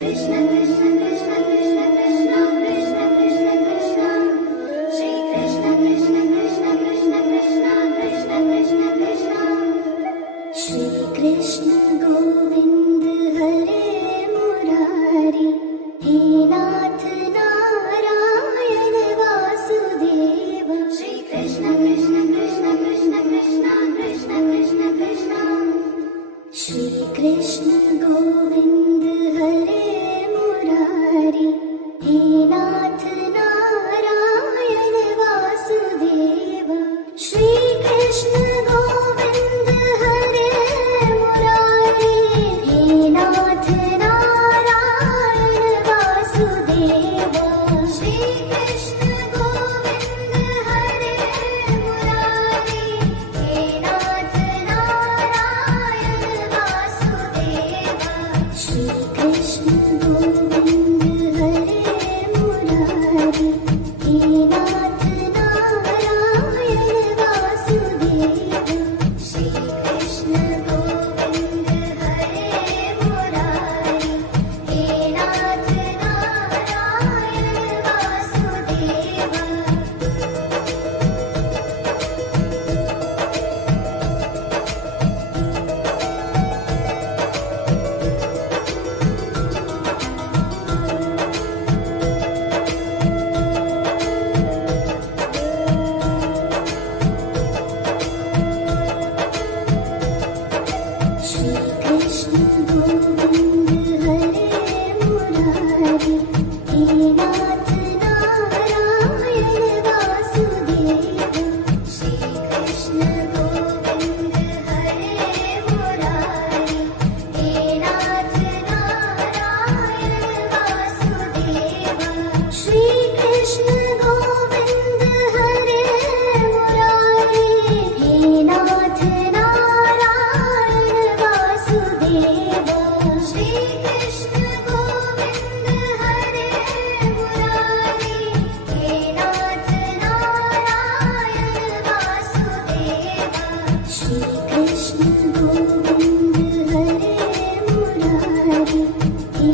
Krishna Krishna Krishna Krishna Krishna Krishna Krishna Krishna Shri Krishna Krishna Krishna Krishna Krishna Krishna Krishna Krishna Shri Krishna Govind Hare Murari He Nath Narayan Vasudeva Shri Krishna Krishna Krishna Krishna Krishna Krishna Krishna Krishna Shri Krishna Govind Hare Murari He Nath Narayan Vasudeva Shri Krishna Govind Hare Murari He Nath Narayan Vasudeva Shri Krishna Govind Hare Murari He Nath Narayan Vasudeva Shri Krishna Govind Hare Murari He Nath Narayan Vasudeva Shri Krishna Govind Hare Murari He Nath Narayan He